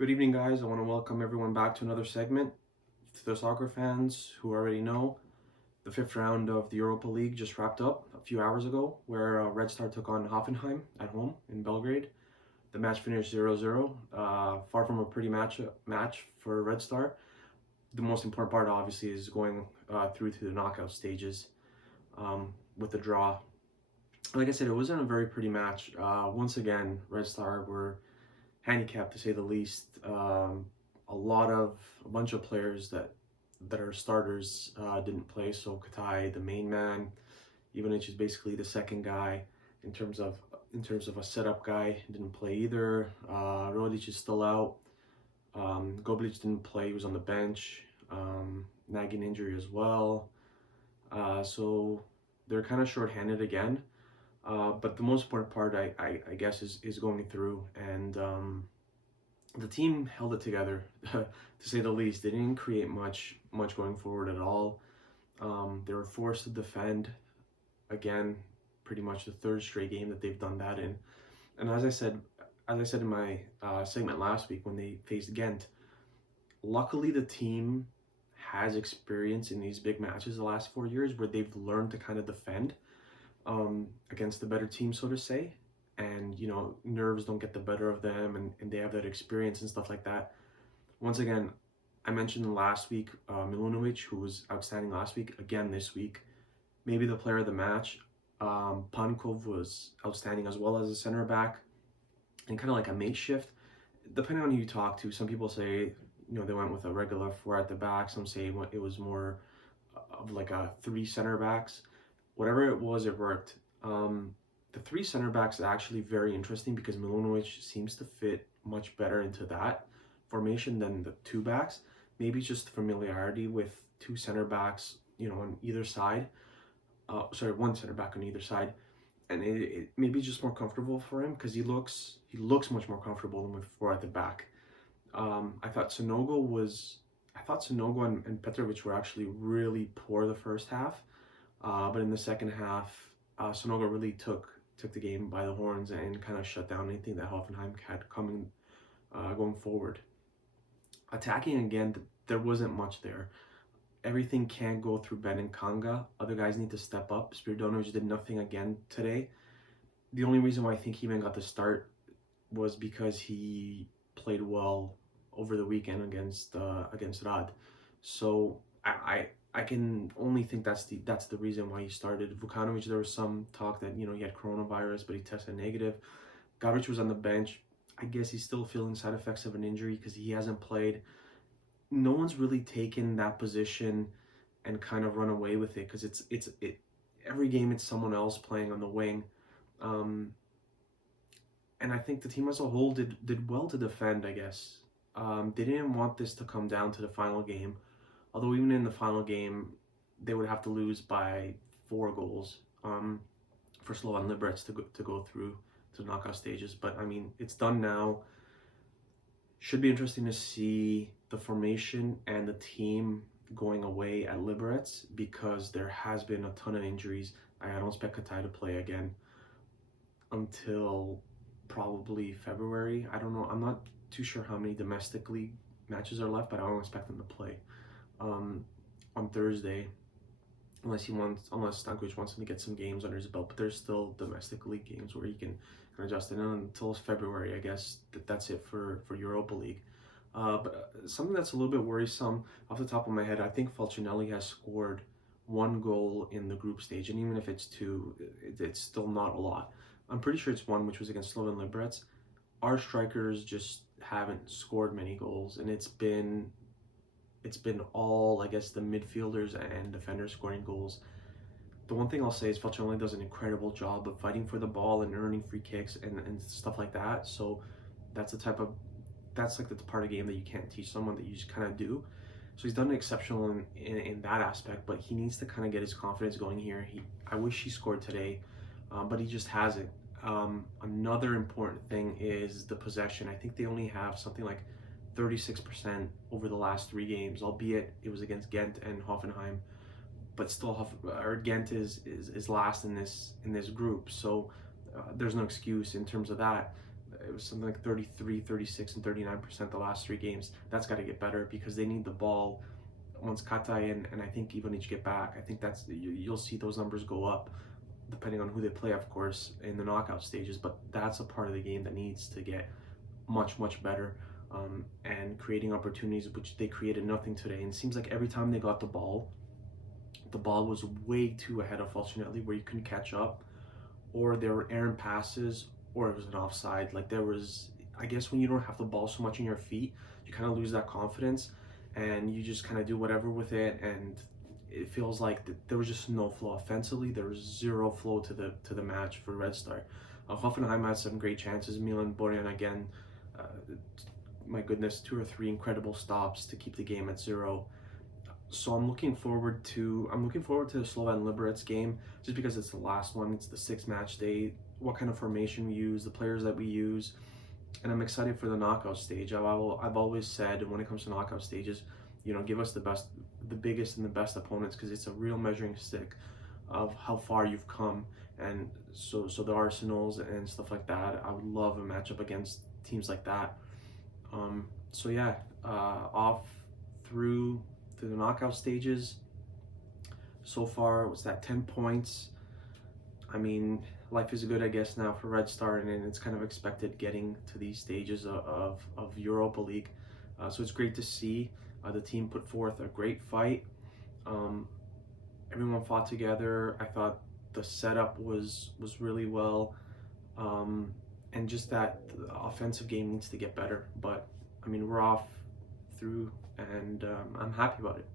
Good evening, guys. I want to welcome everyone back to another segment. To the soccer fans who already know, the fifth round of the Europa League just wrapped up a few hours ago, where Red Star took on Hoffenheim at home in Belgrade. The match finished 0-0, far from a pretty match for Red Star. The most important part, obviously, is going through to the knockout stages with the draw. Like I said, it wasn't a very pretty match. Once again, Red Star were handicapped to say the least. A bunch of players that are starters didn't play. So Katai, the main man, Ivanic is basically the second guy in terms of a setup guy, didn't play either. Rodic is still out. Goblic didn't play; he was on the bench. Nagging injury as well. So they're kind of short-handed again. But the most important part, I guess, is going through, and the team held it together, to say the least. They didn't create much going forward at all. They were forced to defend again, pretty much the third straight game that they've done that in. And as I said in my segment last week when they faced Ghent, luckily the team has experience in these big matches the last 4 years where they've learned to kind of defend against the better team, so to say, and nerves don't get the better of them, and they have that experience and stuff like that. Once again, I mentioned last week Milunovic, who was outstanding last week, again this week, maybe the player of the match. Pankov was outstanding as well as a center back, and kind of like a makeshift, depending on who you talk to. Some people say they went with a regular four at the back. Some say it was more of like a three center backs. Whatever it was, it worked. The three center backs is actually very interesting because Milunovic seems to fit much better into that formation than the two backs. Maybe just familiarity with two center backs, on either side. One center back on either side, and it maybe just more comfortable for him because he looks much more comfortable than with four at the back. I thought Sonogo and Petrovic were actually really poor the first half. But in the second half, Sonogo really took the game by the horns and kind of shut down anything that Hoffenheim had coming going forward. Attacking again, there wasn't much there. Everything can't go through Ben and Kanga. Other guys need to step up. Spiridonovic did nothing again today. The only reason why I think he even got the start was because he played well over the weekend against Rad. So I can only think that's the reason why he started. Vukanovic, there was some talk that he had coronavirus, but he tested negative. Gabric was on the bench. I guess he's still feeling side effects of an injury because he hasn't played. No one's really taken that position and kind of run away with it because it's every game it's someone else playing on the wing. And I think the team as a whole did well to defend, I guess. They didn't want this to come down to the final game. Although even in the final game, they would have to lose by 4 goals for Slovan Liberec to go through to the knockout stages. But I mean, it's done now. Should be interesting to see the formation and the team going away at Liberec because there has been a ton of injuries. I don't expect Katai to play again until probably February. I don't know. I'm not too sure how many domestic league matches are left, but I don't expect them to play on Thursday, unless Stankovic wants him to get some games under his belt. But there's still domestic league games where he can adjust it. And until February, I guess that's it for Europa League. But something that's a little bit worrisome off the top of my head, I think Falcinelli has scored 1 goal in the group stage, and even if it's 2, it's still not a lot. I'm pretty sure it's 1, which was against Slovan Liberec. Our strikers just haven't scored many goals, and it's been all, I guess, the midfielders and defenders scoring goals. The one thing I'll say is Falcinelli does an incredible job of fighting for the ball and earning free kicks and stuff like that. So that's like the part of the game that you can't teach someone, that you just kind of do. So he's done exceptional in that aspect, but he needs to kind of get his confidence going here. I wish he scored today, but he just hasn't. Another important thing is the possession. I think they only have something like 36% over the last 3 games, albeit it was against Ghent and Hoffenheim, but still Ghent is last in this group, so there's no excuse in terms of that. it was something like 33, 36, and 39% the last 3 games. That's got to get better because they need the ball once Katai and I think Ivanic get back. I think you'll see those numbers go up depending on who they play, of course, in the knockout stages. But that's a part of the game that needs to get much better, and creating opportunities, which they created nothing today. And it seems like every time they got the ball was way too ahead, unfortunately, where you couldn't catch up, or there were errant passes, or it was an offside. Like there was, I guess when you don't have the ball so much in your feet, you kind of lose that confidence, and you just kind of do whatever with it, and it feels like there was just no flow offensively. There was zero flow to the match for Red Star. Hoffenheim had some great chances. Milan Borjan again, my goodness, 2 or 3 incredible stops to keep the game at 0. So I'm looking forward to the Slovan Liberec game, just because it's the last one. It's the 6th match day. What kind of formation we use, the players that we use, and I'm excited for the knockout stage. I've always said when it comes to knockout stages, give us the biggest and the best opponents, because it's a real measuring stick of how far you've come. And so the Arsenals and stuff like that, I would love a matchup against teams like that. So yeah, off through the knockout stages. So far, what's that? 10 points. I mean, life is good, I guess, now for Red Star, and it's kind of expected getting to these stages of Europa League. So it's great to see the team put forth a great fight. Everyone fought together. I thought the setup was really well, and just that the offensive game needs to get better. But I mean, we're off through, and I'm happy about it.